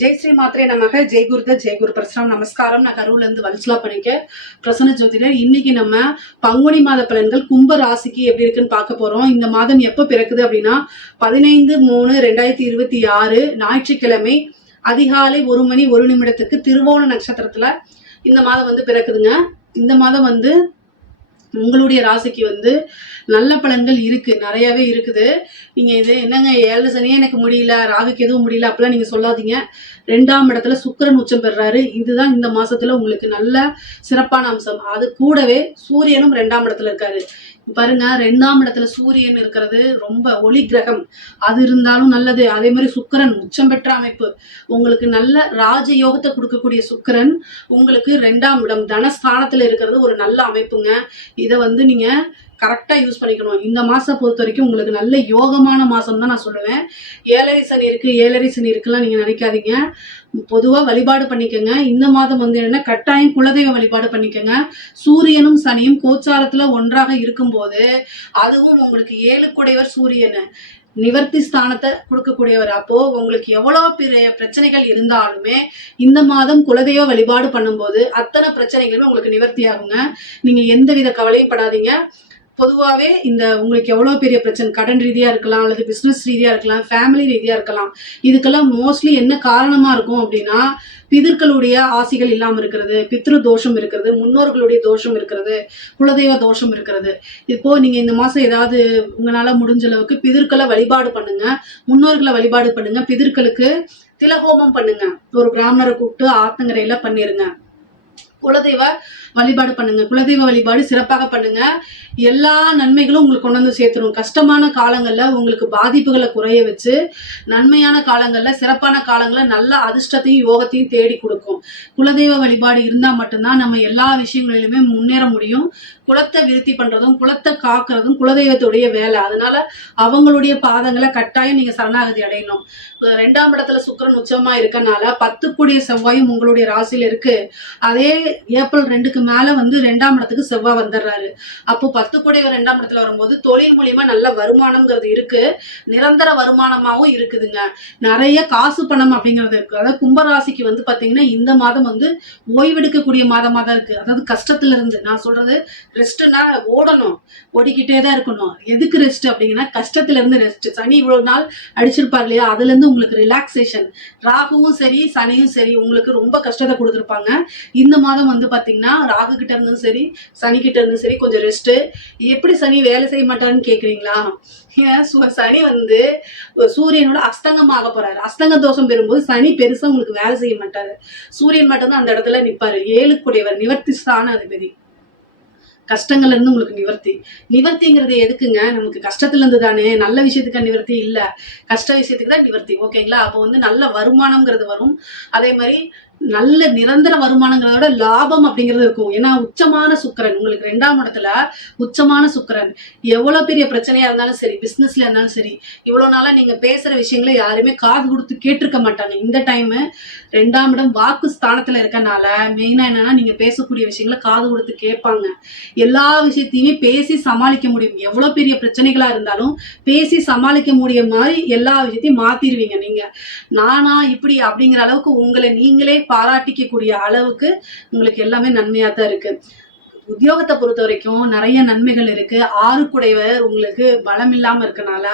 ஜெய் ஸ்ரீ மாத்திரை நமக. ஜெய் குரு பிரசனம். நமஸ்காரம். நான் கரூர்ல இருந்து வல்சலா பண்ணிக்க பிரசன்ன ஜோதிடர். இன்னைக்கு நம்ம பங்குனி மாத பலன்கள் கும்ப ராசிக்கு எப்படி இருக்குன்னு பார்க்க போறோம். இந்த மாதம் எப்ப பிறக்குது அப்படின்னா 15/3/2026 ஞாயிற்றுக்கிழமை அதிகாலை 1 மணி 1 நிமிடத்துக்கு திருவோண நட்சத்திரத்துல இந்த மாதம் வந்து பிறக்குதுங்க. இந்த மாதம் வந்து உங்களுடைய ராசிக்கு நல்ல பலன்கள் இருக்கு, நிறையவே இருக்குது. நீங்க இது என்னங்க 7 சனியே எனக்கு முடியல, ராகுக்கு எதுவும் முடியல அப்படிலாம் நீங்க சொல்லாதீங்க. 2ஆம் இடத்துல சுக்கிரன் உச்சம் பெறாரு. இதுதான் இந்த மாசத்துல உங்களுக்கு நல்ல சிறப்பான அம்சம். அது கூடவே சூரியனும் 2ஆம் இடத்துல இருக்காரு. பாருங்க, 2ஆம் இடத்துல சூரியன் இருக்கிறது ரொம்ப ஒளி கிரகம், அது இருந்தாலும் நல்லது. அதே மாதிரி சுக்கிரன் உச்சம் பெற்ற அமைப்பு, உங்களுக்கு நல்ல ராஜயோகத்தை கொடுக்கக்கூடிய சுக்கிரன் உங்களுக்கு 2ஆம் இடம் தனஸ்தானத்துல இருக்கிறது ஒரு நல்ல அமைப்புங்க. இதை நீங்க கரெக்டா யூஸ் பண்ணிக்கணும். இந்த மாசம் பொறுத்த வரைக்கும் உங்களுக்கு நல்ல யோகமான மாசம் தான் நான் சொல்லுவேன். 7.5 சனி இருக்கு, 7.5 சனி இருக்குலாம் நீங்க நினைக்காதீங்க. பொதுவா வழிபாடு பண்ணிக்கோங்க. இந்த மாதம் என்னன்னா கட்டாயம் குலதெய்வ வழிபாடு பண்ணிக்கோங்க. சூரியனும் சனியும் கோச்சாரத்துல ஒன்றாக இருக்கும்போது அதுவும் உங்களுக்கு 7 குடையவர் சூரியன் நிவர்த்தி ஸ்தானத்தை கொடுக்கக்கூடியவர். அப்போ உங்களுக்கு எவ்வளவு பெரிய பிரச்சனைகள் இருந்தாலுமே இந்த மாதம் குலதெய்வ வழிபாடு பண்ணும்போது அத்தனை பிரச்சனைகளுமே உங்களுக்கு நிவர்த்தி ஆகுங்க. நீங்க எந்த வித கவலையும் படாதீங்க. பொதுவாகவே இந்த உங்களுக்கு எவ்வளோ பெரிய பிரச்சனை, கடன் ரீதியாக இருக்கலாம், அல்லது பிஸ்னஸ் ரீதியாக இருக்கலாம், ஃபேமிலி ரீதியாக இருக்கலாம், இதுக்கெல்லாம் மோஸ்ட்லி என்ன காரணமாக இருக்கும் அப்படின்னா பிதர்களுடைய ஆசிகள் இல்லாமல் இருக்கிறது, பித்ரு தோஷம் இருக்கிறது, முன்னோர்களுடைய தோஷம் இருக்கிறது, குலதெய்வ தோஷம் இருக்கிறது. இப்போ நீங்கள் இந்த மாதம் ஏதாவது உங்களால் முடிஞ்ச அளவுக்கு பிதர்களை வழிபாடு பண்ணுங்க, முன்னோர்களை வழிபாடு பண்ணுங்க, பிதர்களுக்கு திலஹோமம் பண்ணுங்க, ஒரு பிராமணரை கூப்பிட்டு ஆத்தங்கரையில பண்ணிருங்க. குலதெய்வ வழிபாடு பண்ணுங்க. குலதெய்வ வழிபாடு சிறப்பாக பண்ணுங்க. எல்லா நன்மைகளும் உங்களுக்கு கொண்டு வந்து சேர்த்துரும். கஷ்டமான காலங்கள்ல உங்களுக்கு பாதிப்புகளை குறைய வச்சு நன்மையான காலங்கள்ல, சிறப்பான காலங்கள்ல நல்ல அதிர்ஷ்டத்தையும் யோகத்தையும் தேடி கொடுக்கும். குலதெய்வ வழிபாடு இருந்தா மட்டும்தான் நம்ம எல்லா விஷயங்களிலுமே முன்னேற முடியும். குலத்தை விருத்தி பண்றதும் குலத்தை காக்குறதும் குலதெய்வத்துடைய வேலை. அதனால அவங்களுடைய பாதங்களை கட்டாயம் நீங்க சரணாகதி அடையணும். 2ஆம் இடத்துல சுக்கிரன் உச்சமா இருக்கனால 10 கூடிய செவ்வாயும் உங்களுடைய ராசியில இருக்கு. அதே ஏப்ரல் 2க்கு மேல 2ஆம் இடத்துக்கு செவ்வாய் வந்துடுறாரு. அப்போ 10 கூடியவர் 2ஆம் இடத்துல வரும்போது தொழில் மூலியமா நல்ல வருமானம்ங்கிறது இருக்கு, நிரந்தர வருமானமாவும் இருக்குதுங்க. நிறைய காசு பணம் அப்படிங்கிறது இருக்கு. அதாவது கும்பராசிக்கு பாத்தீங்கன்னா இந்த மாதம் ஓய்வெடுக்கக்கூடிய மாதமா தான் இருக்கு. அதாவது கஷ்டத்துல இருந்து, நான் சொல்றது ரெஸ்ட்னா ஓடணும், ஓடிக்கிட்டே தான் இருக்கணும். எதுக்கு ரெஸ்ட் அப்படிங்கன்னா கஷ்டத்துல இருந்து ரெஸ்ட். சனி இவ்வளவு நாள் அடிச்சிருப்பாரு இல்லையா, அதுல இருந்து உங்களுக்கு ரிலாக்ஸேஷன். ராகுவும் சரி சனியும் சரி உங்களுக்கு ரொம்ப கஷ்டத்தை கொடுத்துருப்பாங்க. இந்த மாதம் பாத்தீங்கன்னா ராகு கிட்ட இருந்தும் சரி சனி கிட்ட இருந்தும் சரி கொஞ்சம் ரெஸ்ட். எப்படி சனி வேலை செய்ய மாட்டாருன்னு கேக்குறீங்களா? சனி சூரியனோட அஸ்தங்கமாக போறாரு. அஸ்தங்க தோஷம் பெறும்போது சனி பெருசா உங்களுக்கு வேலை செய்ய மாட்டாரு. சூரியன் மட்டும்தான் அந்த இடத்துல நிப்பாரு. 7 கூடியவர் நிவர்த்தி ஸ்தான அதிபதி. கஷ்டங்கள்ல இருந்து உங்களுக்கு நிவர்த்திங்கிறது எதுக்குங்க? நமக்கு கஷ்டத்துல இருந்து தானே. நல்ல விஷயத்துக்கு நிவர்த்தி இல்ல, கஷ்ட விஷயத்துக்கு தான் நிவர்த்தி. ஓகேங்களா? அப்போ நல்ல வருமானம்ங்கிறது வரும். அதே மாதிரி நல்ல நிரந்தர வருமானங்கிறத விட லாபம் அப்படிங்கிறது இருக்கும். ஏன்னா உச்சமான சுக்கிரன் உங்களுக்கு 2ஆம் இடத்துல உச்சமான சுக்கிரன் எவ்வளவு பெரிய பிரச்சனையா இருந்தாலும் சரி, பிசினஸ்ல இருந்தாலும் சரி, இவ்வளவு நாளா நீங்க பேசுற விஷயங்களை யாருமே காது கொடுத்து கேட்டிருக்க மாட்டாங்க. இந்த டைம் 2ஆம் இடம் வாக்கு ஸ்தானத்துல இருக்கனால மெயினா என்னன்னா நீங்க பேசக்கூடிய விஷயங்களை காது கொடுத்து கேட்பாங்க. எல்லா விஷயத்தையுமே பேசி சமாளிக்க முடியும். எவ்வளவு பெரிய பிரச்சனைகளா இருந்தாலும் பேசி சமாளிக்க முடிய மாதிரி எல்லா விஷயத்தையும் மாத்திருவீங்க. நீங்க நானா இப்படி அப்படிங்கிற அளவுக்கு உங்களை நீங்களே பாராட்டிக்க கூடிய அளவுக்கு உங்களுக்கு எல்லாமே நன்மையா தான் இருக்கு. உத்தியோகத்தை பொறுத்த வரைக்கும் நிறைய நன்மைகள் இருக்கு. 6 குடையவர் உங்களுக்கு பலம் இல்லாம இருக்கனால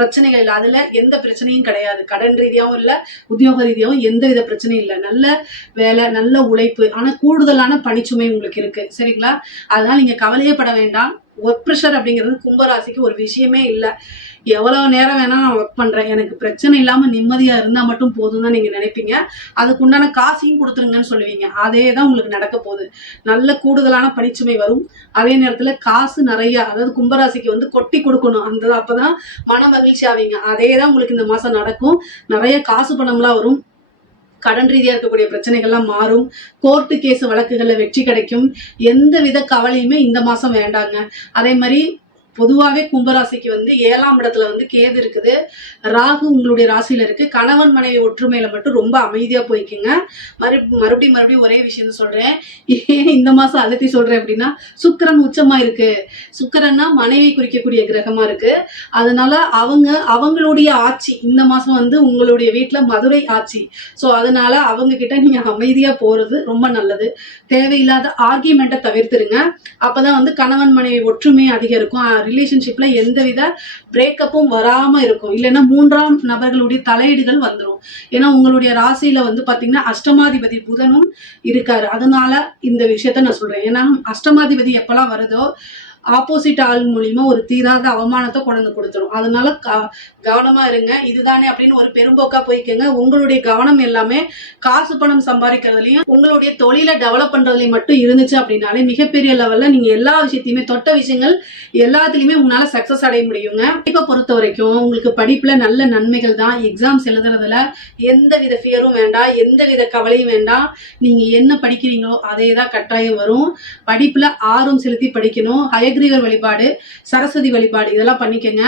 பிரச்சனைகள் இல்லை. அதுல எந்த பிரச்சனையும் கிடையாது. கடன் ரீதியாவும் இல்ல, உத்தியோக ரீதியாவும் எந்த வித பிரச்சனையும் இல்லை. நல்ல வேலை, நல்ல உழைப்பு, ஆனா கூடுதலான பணிச்சுமை உங்களுக்கு இருக்கு. சரிங்களா? அதனால நீங்க கவலையே பட வேண்டாம். ஒர்க் ப்ரெஷர் அப்படிங்கிறது கும்பராசிக்கு ஒரு விஷயமே இல்லை. எவ்வளவு நேரம் வேணா நான் ஒர்க் பண்றேன், எனக்கு பிரச்சனை இல்லாம நிம்மதியா இருந்தா மட்டும் போதும் தான் நீங்க நினைப்பீங்க. அதுக்கு உண்டான காசையும் கொடுத்துருங்கன்னு சொல்லுவீங்க. அதே தான் உங்களுக்கு நடக்க போகுது. நல்ல கூடுதலான பணிச்சுமை வரும். அதே நேரத்துல காசு நிறைய, அதாவது கும்பராசிக்கு கொட்டி கொடுக்கணும். அப்பதான் மன மகிழ்ச்சி ஆவீங்க. அதே தான் உங்களுக்கு இந்த மாசம் நடக்கும். நிறைய காசு பணம்லாம் வரும். கடன் ரீதியா இருக்கக்கூடிய பிரச்சனைகள்லாம் மாறும். கோர்ட்டு கேஸ் வழக்குகள்ல வெற்றி கிடைக்கும். எந்த வித கவலையுமே இந்த மாசம் வேண்டாங்க. அதே மாதிரி பொதுவாகவே கும்பராசிக்கு வந்து 7ஆம் இடத்துல வந்து கேது இருக்குது, ராகு உங்களுடைய ராசியில இருக்கு. கணவன் மனைவி ஒற்றுமையில மட்டும் ரொம்ப அமைதியா போய்க்குங்க. மறுபடியும் ஒரே விஷயம் சொல்றேன். ஏன் இந்த மாசம் அழுத்தி சொல்றேன் அப்படின்னா, சுக்கிரன் உச்சமா இருக்கு. சுக்கிரன்னா மனைவி குறிக்கக்கூடிய கிரகமா இருக்கு. அதனால அவங்களுடைய ஆட்சி இந்த மாசம் வந்து உங்களுடைய வீட்டுல மதுரை ஆட்சி. சோ அதனால அவங்க கிட்ட நீங்க அமைதியா போறது ரொம்ப நல்லது. தேவையில்லாத ஆர்கியூமெண்ட்டை தவிர்த்துருங்க. அப்பதான் வந்து கணவன் மனைவி ஒற்றுமை அதிகம் இருக்கும். ரிலேஷன்ஷிப்ல எந்தவித பிரேக்கப்பும் வராம இருக்கும். இல்லைன்னா 3ஆம் நபர்களுடைய தலையீடுகள் வந்துடும். ஏன்னா உங்களுடைய ராசியில வந்து பாத்தீங்கன்னா அஷ்டமாதிபதி புதனும் இருக்காரு. அதனால இந்த விஷயத்த நான் சொல்றேன். ஏன்னா அஷ்டமாதிபதி எப்பெல்லாம் வருதோ ஆப்போசிட் ஆள் மூலியமா ஒரு தீராத அவமானத்தை கொண்டு கொடுத்துரும். அதனால கவனமா இருங்க. இதுதானே அப்படின்னு ஒரு பெரும்போக்கா போய்க்கங்க. உங்களுடைய கவனம் எல்லாமே காசு பணம் சம்பாதிக்கிறதுலயும் உங்களுடைய தொழிலை டெவலப் பண்றதுலயும் மட்டும் இருந்துச்சு அப்படின்னாலே மிகப்பெரிய லெவல்ல நீங்க எல்லா விஷயத்தையுமே தொட்ட விஷயங்கள் எல்லாத்துலயுமே உங்களால சக்சஸ் அடைய முடியுங்க. இப்ப பொறுத்த வரைக்கும் உங்களுக்கு படிப்புல நல்ல நன்மைகள் தான். எக்ஸாம்ஸ் எழுதுறதுல எந்த வித ஃபியரும் வேண்டாம், எந்த வித கவலையும் வேண்டாம். நீங்க என்ன படிக்கிறீங்களோ அதே தான் கட்டாயம் வரும். படிப்புல ஆர்வம் செலுத்தி படிக்கணும். ஹயக்ரீவர் வழிபாடு, சரஸ்வதி வழிபாடு இதெல்லாம் பண்ணிக்கங்க.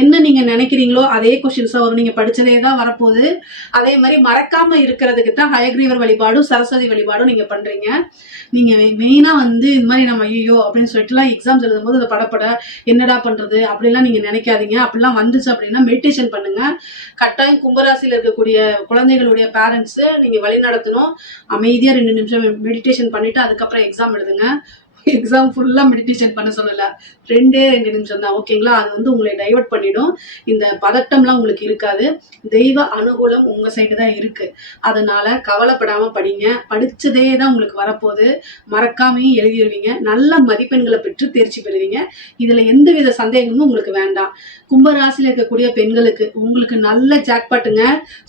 என்ன நீங்க நினைக்கிறீங்களோ அதே கொஸ்டின்ஸா வரும். நீங்க படிச்சதே தான் வரப்போகுது. அதே மாதிரி மறக்காம இருக்கிறதுக்கு தான் ஹயக்ரீவர் வழிபாடும் சரஸ்வதி வழிபாடும் நீங்க பண்றீங்க. நீங்க மெயினா வந்து இந்த மாதிரி நம்ம ஐயோ அப்படின்னு சொல்லிட்டுலாம் எக்ஸாம்ஸ் எழுதும் போது அதை படப்பட என்னடா பண்றது அப்படிலாம் நீங்க நினைக்காதீங்க. அப்படிலாம் வந்துச்சு அப்படின்னா மெடிடேஷன் பண்ணுங்க. கட்டாயம் கும்பராசியில் இருக்கக்கூடிய குழந்தைகளுடைய பேரண்ட்ஸ் நீங்க வழி நடத்தணும். அமைதியா 2 நிமிஷம் மெடிடேஷன் பண்ணிட்டு அதுக்கப்புறம் எக்ஸாம் எழுதுங்க. எக்ஸாம் ஃபுல்லா மெடிடேஷன் பண்ண சொல்லல, 2 நிமிஷம் தான். ஓகேங்களா? அது வந்து உங்களை டைவர்ட் பண்ணிடும். இந்த பதட்டம்லாம் உங்களுக்கு இருக்காது. தெய்வ அனுகூலம் உங்க சைடு தான் இருக்கு. அதனால கவலைப்படாம படிங்க. படிச்சதே தான் உங்களுக்கு வரப்போகுது. மறக்காமையும் எழுதிடுவீங்க. நல்ல மதிப்பெண்களை பெற்று தேர்ச்சி பெறுவீங்க. இதுல எந்தவித சந்தேகமும் உங்களுக்கு வேண்டாம். கும்பராசியில் இருக்கக்கூடிய பெண்களுக்கு உங்களுக்கு நல்ல ஜாக்பாட்டுங்க.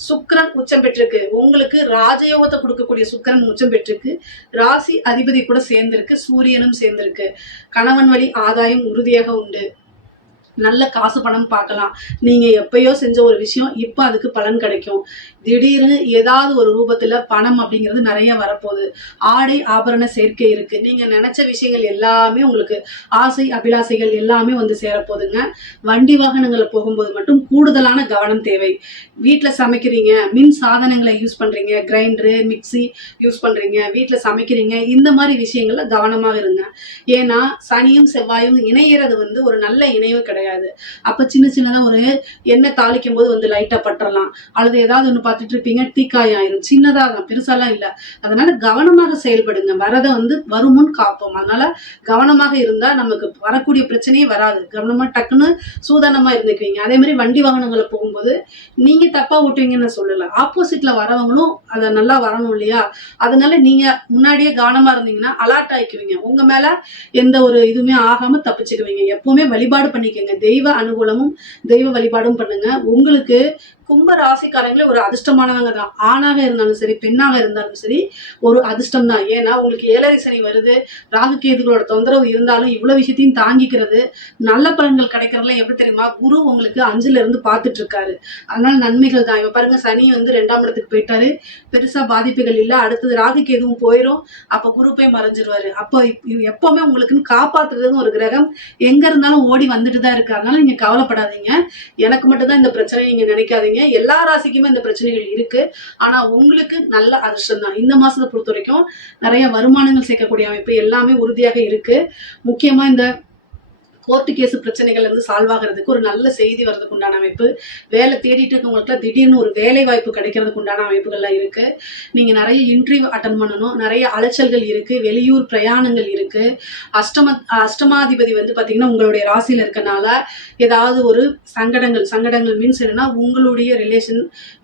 சுக்கிரன் உச்சம் பெற்றிருக்கு. உங்களுக்கு ராஜயோகத்தை கொடுக்கக்கூடிய சுக்கிரன் உச்சம் பெற்றிருக்கு. ராசி அதிபதி கூட சேர்ந்திருக்கு. சூரியனும் சேர்ந்திருக்கு. கணவன் வழி ஆதாயம் உறுதியாக உண்டு. நல்ல காசு பணம் பார்க்கலாம். நீங்க எப்பயோ செஞ்ச ஒரு விஷயம் இப்ப அதுக்கு பலன் கிடைக்கும். திடீர்னு ஏதாவது ஒரு ரூபத்துல பணம் அப்படிங்கிறது நிறைய வரப்போகுது. ஆடை ஆபரண சேர்க்கை இருக்கு. நீங்க நினைச்ச விஷயங்கள் எல்லாமே உங்களுக்கு ஆசை அபிலாசைகள் எல்லாமே வந்து சேரப்போகுதுங்க. வண்டி வாகனங்களை போகும்போது மட்டும் கூடுதலான கவனம் தேவை. வீட்டுல சமைக்கிறீங்க, மின் சாதனங்களை யூஸ் பண்றீங்க, கிரைண்டரு மிக்சி யூஸ் பண்றீங்க, வீட்டுல சமைக்கிறீங்க, இந்த மாதிரி விஷயங்கள்ல கவனமாக இருங்க. ஏன்னா சனியும் செவ்வாயும் இணையறது வந்து ஒரு நல்ல இணைவு கிடையாது. அப்ப சின்னதா ஒரு எண்ணெய் தாளிக்கும் போது வந்து லைட்டா பற்றலாம், அல்லது ஏதாவது ஒண்ணு பார்த்துட்டு இருப்பீங்க, தீக்காய் ஆயிரும். சின்னதா தான், பெருசாலாம் இல்ல. அதனால கவனமாக செயல்படுங்க. வரதை வந்து வருமுன் காப்போம். அதனால கவனமாக இருந்தா நமக்கு வரக்கூடிய பிரச்சனையே வராது. கவனமா டக்குன்னு சூதானமா இருந்துக்குவீங்க. அதே மாதிரி வண்டி வாகனங்களை போகும்போது நீங்க தப்பா ஓட்டுவீங்கன்னு சொல்லல, ஆப்போசிட்ல வரவங்களும் அதை நல்லா வரணும் இல்லையா? அதனால நீங்க முன்னாடியே கவனமா இருந்தீங்கன்னா அலர்ட் ஆயிக்குவீங்க. உங்க மேல எந்த ஒரு இதுவுமே ஆகாம தப்பிச்சுக்குவீங்க. எப்பவுமே வழிபாடு பண்ணிக்கங்க. தெய்வ அனுகூலமும் தெய்வ வழிபாடும் பண்ணுங்க. உங்களுக்கு கும்ப ராசிக்காரங்களே ஒரு அதிர்ஷ்டமானவங்க தான். ஆணாக இருந்தாலும் சரி, பெண்ணாக இருந்தாலும் சரி, ஒரு அதிர்ஷ்டம் தான். ஏன்னா உங்களுக்கு 7 சனி வருது, ராகு கேதுகளோட தொந்தரவு இருந்தாலும் இவ்வளவு விஷயத்தையும் தாங்கிக்கிறது, நல்ல பலன்கள் கிடைக்கிறதுல எப்படி தெரியுமா? குரு உங்களுக்கு 5ல இருந்து பார்த்துட்டு இருக்காரு. அதனால நன்மைகள் தான். இப்ப பாருங்க, சனி வந்து 2ஆம் இடத்துக்கு போயிட்டாரு, பெருசா பாதிப்புகள் இல்ல. அடுத்தது ராகு கேதுவும் போயிடும், அப்ப குரு போய் மறைஞ்சிருவாரு. அப்ப எப்பவுமே உங்களுக்குன்னு காப்பாத்துறதுன்னு ஒரு கிரகம் எங்க இருந்தாலும் ஓடி வந்துட்டு தான் இருக்கு. அதனால நீங்க கவலைப்படாதீங்க. எனக்கு மட்டும்தான் இந்த பிரச்சனை நீங்க நினைக்காதீங்க. எல்லா ராசிக்குமே இந்த பிரச்சனைகள் இருக்கு. ஆனா உங்களுக்கு நல்ல அதிர்ஷ்டம் தான். இந்த மாசத்தை பொறுத்த வரைக்கும் நிறைய வருமானங்கள் சேர்க்கக்கூடிய அமைப்பு எல்லாமே உறுதியாக இருக்கு. முக்கியமா இந்த கோர்ட்டு கேஸ் பிரச்சனைகள் வந்து சால்வ் ஆகிறதுக்கு ஒரு நல்ல செய்தி வர்றதுக்கு உண்டான அமைப்பு. வேலை தேடிட்டு இருக்கவங்களுக்கு திடீர்னு ஒரு வேலை வாய்ப்பு கிடைக்கிறதுக்கு உண்டான அமைப்புகள்லாம் இருக்கு. நீங்க நிறைய இன்டர்வியூ அட்டன் பண்ணணும். நிறைய அலைச்சல்கள் இருக்கு. வெளியூர் பிரயாணங்கள் இருக்கு. அஷ்டமாதிபதி வந்து பாத்தீங்கன்னா உங்களுடைய ராசியில இருக்கனால ஏதாவது ஒரு சங்கடங்கள் மீன்ஸ் என்னன்னா, உங்களுடைய ரிலேஷன்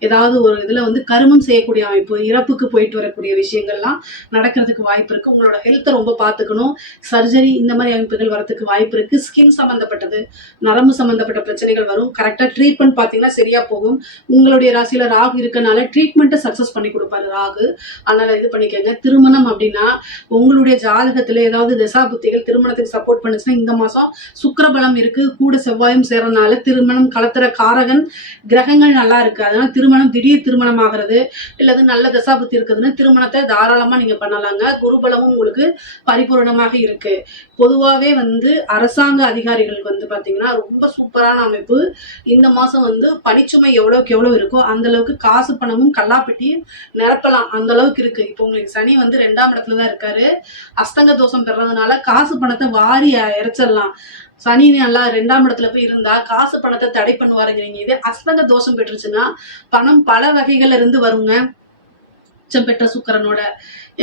ஏதாவது ஒரு இதுல வந்து கருமம் செய்யக்கூடிய அமைப்பு, இறப்புக்கு போயிட்டு வரக்கூடிய விஷயங்கள்லாம் நடக்கிறதுக்கு வாய்ப்பு இருக்கு. உங்களோட ஹெல்த்தை ரொம்ப பார்த்துக்கணும். சர்ஜரி இந்த மாதிரி அமைப்புகள் வரதுக்கு வாய்ப்பு இருக்கு. ஸ்கின் சம்பந்தப்பட்டது, நரம்பு சம்பந்தப்பட்ட பிரச்சனைகள் வரும். கரெக்டா ட்ரீட்மெண்ட் பாத்தீங்கன்னா சரியா போகும். உங்களுடைய ராசியில ராகு இருக்கனால ட்ரீட்மெண்ட்டை சக்சஸ் பண்ணி கொடுப்பாரு ராகு. அதனால இது பண்ணிக்கங்க. திருமணம் அப்படின்னா உங்களுடைய ஜாதகத்துல ஏதாவது தசாபுத்திகள் திருமணத்துக்கு சப்போர்ட் பண்ணுச்சுன்னா இந்த மாசம் சுக்கிரபலம் இருக்கு, கூட செவ்வாயும் சேர்றதுனால திருமணம் கலத்துற காரகன் கிரகங்கள் நல்லா இருக்கு. அதனால திருமணம் திடீர் திருமணம் ஆகிறது, இல்லது நல்ல தசாபுத்தி இருக்குதுன்னு திருமணத்தை தாராளமா நீங்க பண்ணலாங்க. குருபலமும் உங்களுக்கு பரிபூர்ணமாக இருக்கு. பொதுவாகவே வந்து அரசாங்க அதிகாரிகளுக்கு வந்து பார்த்தீங்கன்னா ரொம்ப சூப்பரான அமைப்பு. இந்த மாதம் வந்து பணிச்சுமை எவ்வளோக்கு எவ்வளோ இருக்கோ அந்த அளவுக்கு காசு பணமும் கல்லாப்பெட்டியும் நிரப்பலாம், அந்த அளவுக்கு இருக்கு. இப்போ உங்களுக்கு சனி வந்து 2ஆம் இடத்துல தான் இருக்காரு. அஸ்தங்க தோஷம் பெறதுனால காசு பணத்தை வாரி இறைச்சிடலாம். சனி நல்லா 2ஆம் இடத்துல போய் இருந்தா காசு பணத்தை தடை பண்ணுவாருங்கிறீங்க. இதே அஸ்தங்க தோஷம் பெற்றுச்சுன்னா பணம் பல வகைகள்ல இருந்து வருங்க. உச்சம் பெற்ற சுக்கிரனோட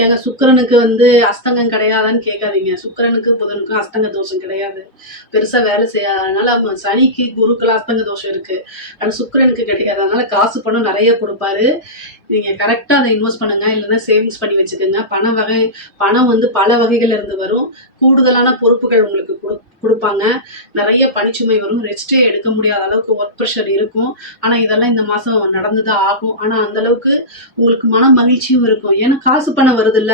ஏங்க சுக்கிரனுக்கு வந்து அஸ்தங்கம் கிடையாதான்னு கேட்காதீங்க. சுக்கிரனுக்கும் புதனுக்கும் அஸ்தங்க தோஷம் கிடையாது, பெருசா வேலை செய்யாது. அதனால சனிக்கு குருக்கெல்லாம் அஸ்தங்க தோஷம் இருக்கு, ஆனா சுக்கிரனுக்கு கிடையாது. அதனால காசு பணம் நிறைய கொடுப்பாரு. நீங்க கரெக்டா அதை இன்வெஸ்ட் பண்ணுங்க, இல்லைன்னா சேவிங்ஸ் பண்ணி வச்சுக்கோங்க. பணம் வந்து பல வகைகள்ல இருந்து வரும். கூடுதலான பொறுப்புகள் உங்களுக்கு கொடுப்பாங்க. நிறைய பணிச்சுமை வரும். ரெஸ்டே எடுக்க முடியாத அளவுக்கு ஒர்க் ப்ரெஷர் இருக்கும். ஆனா இதெல்லாம் இந்த மாசம் நடந்துதான் ஆகும். ஆனா அந்த அளவுக்கு உங்களுக்கு மன மகிழ்ச்சியும் இருக்கும். ஏன்னா காசு பணம் வருது இல்ல,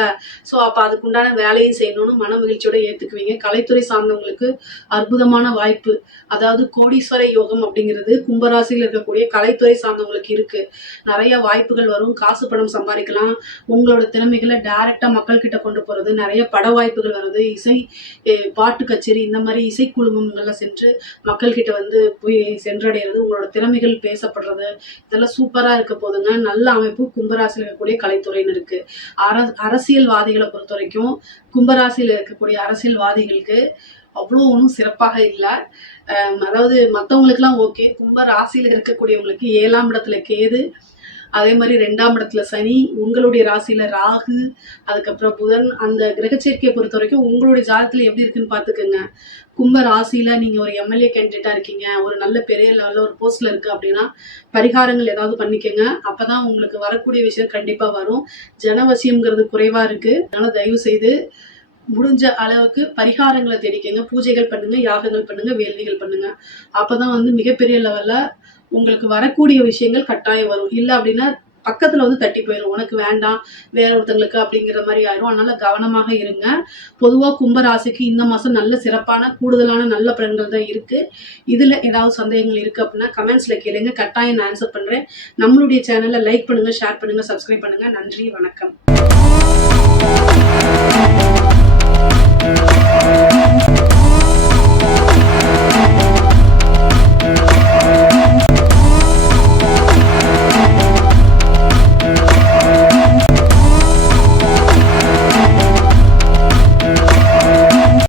சோ அப்ப அதுக்குண்டான வேலையும் செய்யணும்னு மன மகிழ்ச்சியோட ஏத்துக்குவீங்க. கலைத்துறை சார்ந்தவங்களுக்கு அற்புதமான வாய்ப்பு, அதாவது கோடீஸ்வர யோகம் அப்படிங்கிறது கும்பராசியில் இருக்கக்கூடிய கலைத்துறை சார்ந்தவங்களுக்கு இருக்கு. நிறைய வாய்ப்புகள் வரும். காசு பணம் சம்பாதிக்கலாம். உங்களோட திறமைகளை டைரக்டா மக்கள் கிட்ட கொண்டு போறது, நிறைய பட வாய்ப்புகள் வருது. பாட்டு கச்சேரி இந்த மாதிரி இசை குழுமங்கள்ல சென்று மக்கள் கிட்ட வந்து போய் சென்றடைகிறது, உங்களோட திறமைகள் பேசப்படுறது, இதெல்லாம் சூப்பரா இருக்க போதுங்க. நல்ல அமைப்பு கும்பராசியில் இருக்கக்கூடிய கலைத்துறையினருக்கு. அரசியல்வாதிகளை பொறுத்த வரைக்கும் கும்பராசியில் இருக்கக்கூடிய அரசியல்வாதிகளுக்கு அவ்வளோ ஒன்றும் சிறப்பாக இல்லை. அதாவது மற்றவங்களுக்குலாம் ஓகே. கும்ப ராசியில் இருக்கக்கூடியவங்களுக்கு 7ஆம் இடத்துல கேது, அதே மாதிரி 2ஆம் இடத்துல சனி, உங்களுடைய ராசியில ராகு, அதுக்கப்புறம் புதன். அந்த கிரகச்சேர்க்கையை பொறுத்த வரைக்கும் உங்களுடைய ஜாதகத்துல எப்படி இருக்குன்னு பாத்துக்கோங்க. கும்ப ராசியில நீங்க ஒரு எம்எல்ஏ கேண்டிடேட்டா இருக்கீங்க, ஒரு நல்ல பெரிய லெவல்ல ஒரு போஸ்ட்ல இருக்கு அப்படின்னா பரிகாரங்கள் ஏதாவது பண்ணிக்கோங்க. அப்பதான் உங்களுக்கு வரக்கூடிய விஷயம் கண்டிப்பா வரும். ஜனவசியம்ங்கிறது குறைவா இருக்கு. அதனால தயவு செய்து முடிஞ்ச அளவுக்கு பரிகாரங்களை தேடிக்கங்க. பூஜைகள் பண்ணுங்க, யாகங்கள் பண்ணுங்க, வேள்விகள் பண்ணுங்க. அப்பதான் வந்து மிகப்பெரிய லெவல்ல உங்களுக்கு வரக்கூடிய விஷயங்கள் கட்டாயம் வரும். இல்லை அப்படின்னா பக்கத்துல வந்து தட்டி போயிடும், உனக்கு வேண்டாம் வேற ஒருத்தங்களுக்கு அப்படிங்கிற மாதிரி ஆயிரும். அதனால கவனமாக இருங்க. பொதுவா கும்பராசிக்கு இந்த மாசம் நல்ல சிறப்பான கூடுதலான நல்ல பலன்கள் தான் இருக்கு. இதுல ஏதாவது சந்தேகங்கள் இருக்கு அப்படின்னா கமெண்ட்ஸ்ல கேளுங்க, கட்டாயம் நான் ஆன்சர் பண்றேன். நம்மளுடைய சேனலை லைக் பண்ணுங்க, ஷேர் பண்ணுங்க, சப்ஸ்கிரைப் பண்ணுங்க. நன்றி, வணக்கம்.